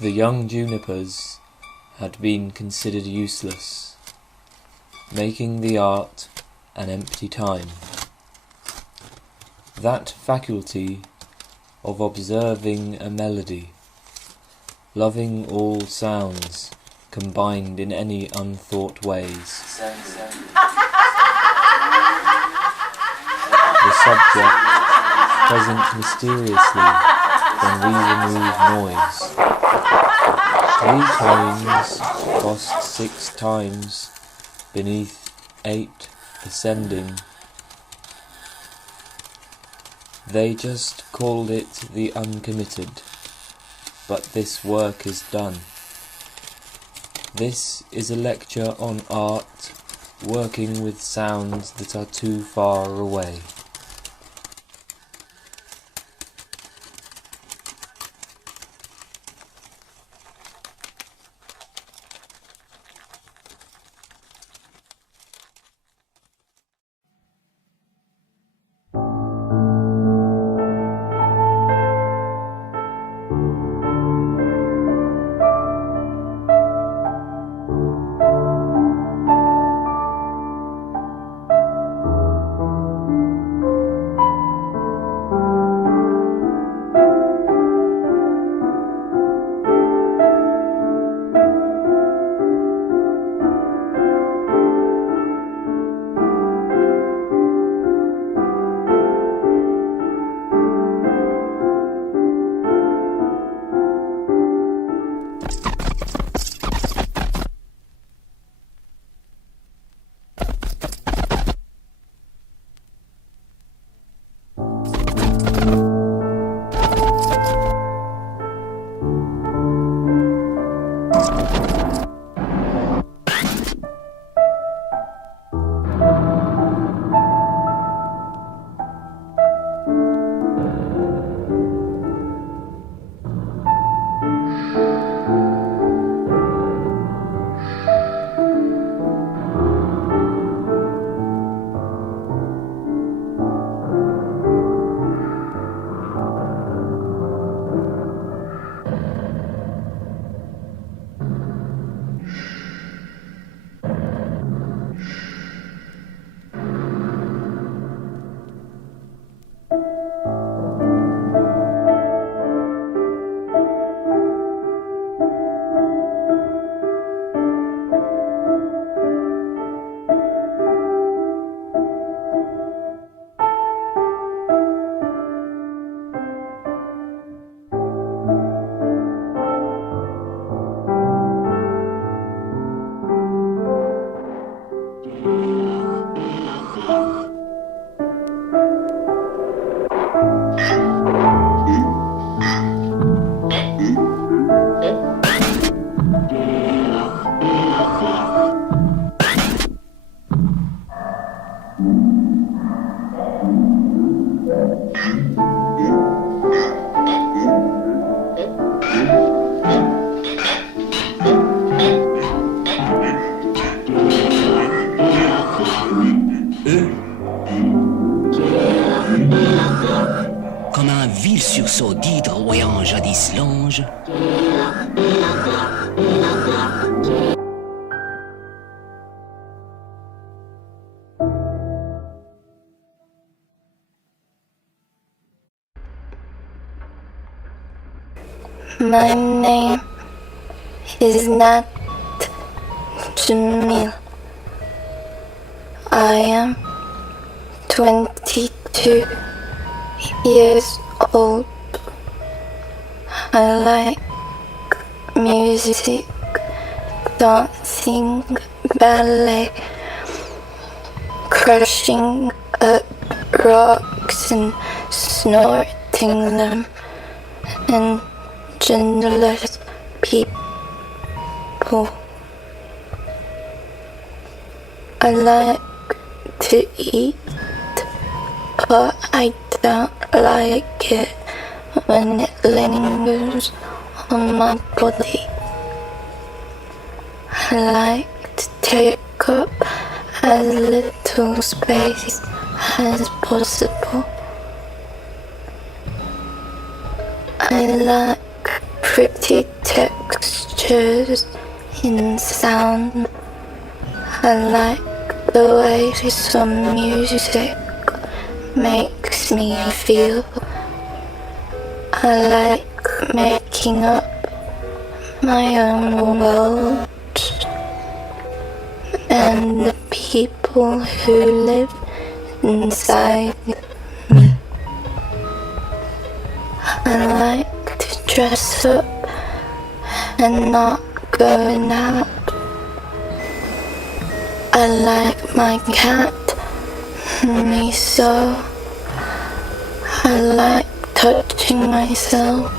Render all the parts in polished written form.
The young junipers had been considered useless, making the art an empty time. That faculty of observing a melody, loving all sounds, combined in any unthought ways. The subject present mysteriously when we remove noise. 3 coins cost 6 times, beneath 8 ascending. They just called it the uncommitted, but this work is done. This is a lecture on art, working with sounds that are too far away. Comme un vil sursaut d'hydre oyant jadis l'ange. My name is not Jamil. I am 22 years old. I like music, dancing, ballet, crushing up rocks and snorting them, and genderless people. I like to eat, but I don't like it when it lingers on my body. I like to take up as little space as possible. I like pretty texture textures in sound. I like the way some music makes me feel. I like making up my own world and the people who live inside me. I like to dress up and not going out. I like my cat, me so. I like touching myself,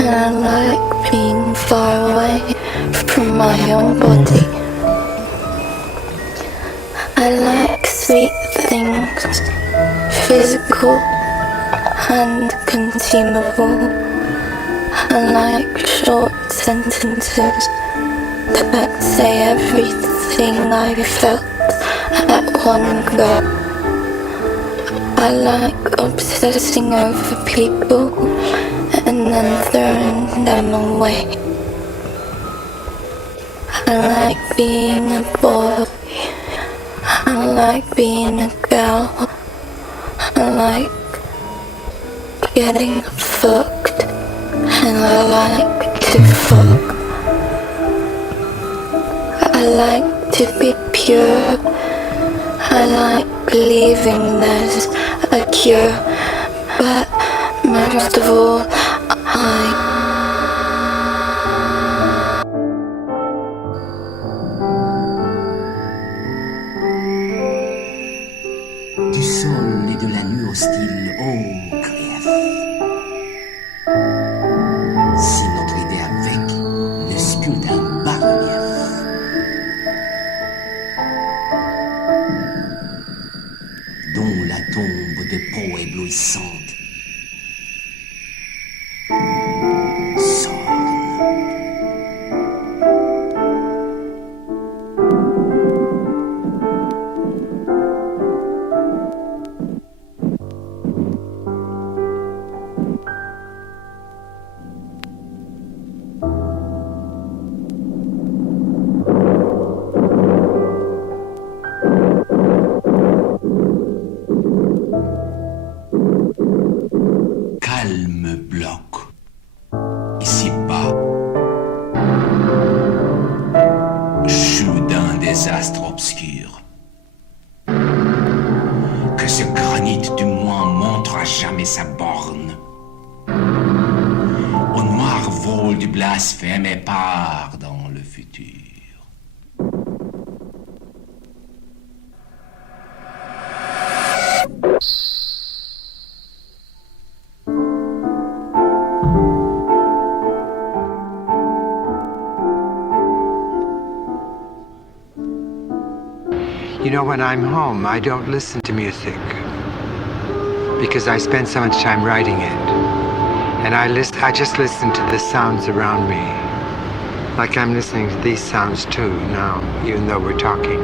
and I like being far away from my own body. I like sweet things, physical and consumable. I like short sentences that say everything I felt at one go. I like obsessing over people and then throwing them away. I like being a boy. I like being a girl. I like getting fucked. And I like to fuck. I like to be pure. I like believing there's a cure. But most of all, Du sol et de la nuit hostile, ô grief. Si notre idée avec l'espion d'un bas-relief, dont la tombe de peau éblouissante s'orne. Calme bloc, ici bas, joue d'un désastre obscur. Que ce granit du moins montre à jamais sa borne. Au noir vol du blasphème et part dans le futur. You know, when I'm home, I don't listen to music because I spend so much time writing it. And I just listen to the sounds around me. Like I'm listening to these sounds too now, even though we're talking.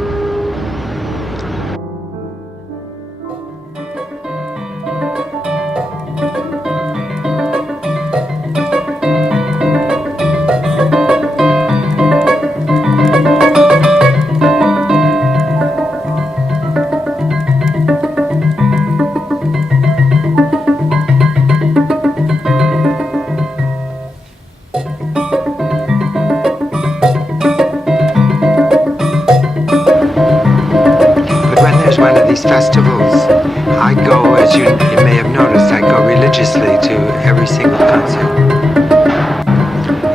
One of these festivals, I go, as you may have noticed, I go religiously to every single concert.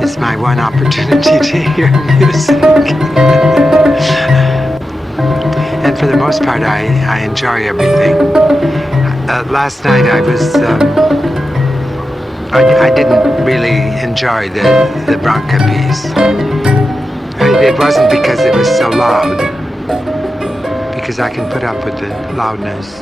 It's my one opportunity to hear music. And for the most part, I enjoy everything. Last night I was, I didn't really enjoy the Branca piece. It wasn't because it was so loud, because I can put up with the loudness.